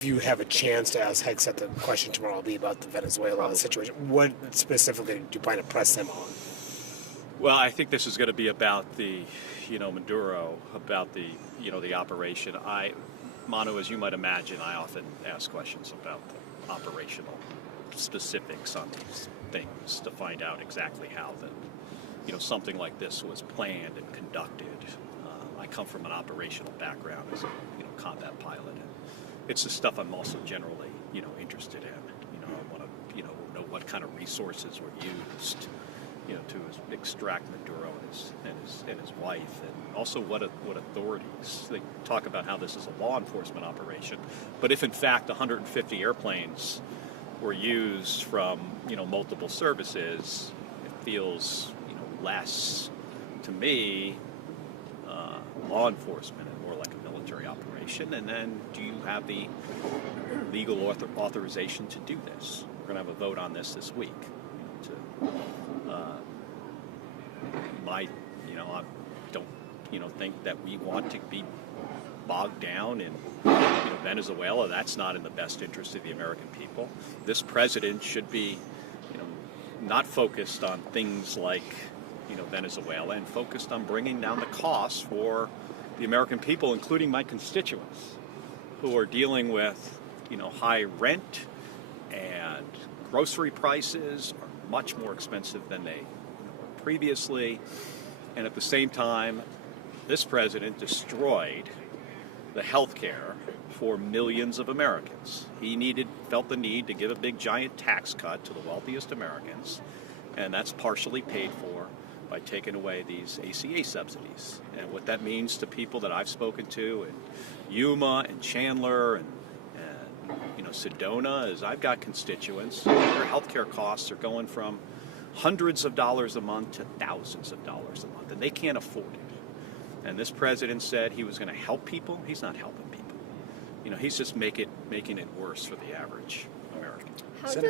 If you have a chance to ask Hegseth the question tomorrow, will be about the Venezuela situation. What specifically do you plan to press them on? Well, I think this is going to be about the, Maduro, about the, the operation. Manu, as you might imagine, I often ask questions about the operational specifics on these things to find out exactly how something like this was planned and conducted. I come from an operational background as a, combat pilot. And it's the stuff I'm also generally, interested in. I want to, know what kind of resources were used, to extract Maduro and his wife, and also what authorities. They talk about how this is a law enforcement operation, but if in fact 150 airplanes were used from, multiple services, it feels, less to me law enforcement and more like a military operation. And then do you have the legal authorization to do this? We're going to have a vote on this week. I don't, think that we want to be bogged down in, Venezuela. That's not in the best interest of the American people. This president should be, not focused on things like, Venezuela, and focused on bringing down the costs for the American people, including my constituents, who are dealing with, high rent, and grocery prices are much more expensive than they were previously. And at the same time, this president destroyed the health care for millions of Americans. He felt the need to give a big giant tax cut to the wealthiest Americans, and that's partially paid for by taking away these ACA subsidies. And what that means to people that I've spoken to in Yuma and Chandler and Sedona is I've got constituents, their healthcare costs are going from hundreds of dollars a month to thousands of dollars a month, and they can't afford it. And this president said he was going to help people. He's not helping people. He's just making it worse for the average American. How does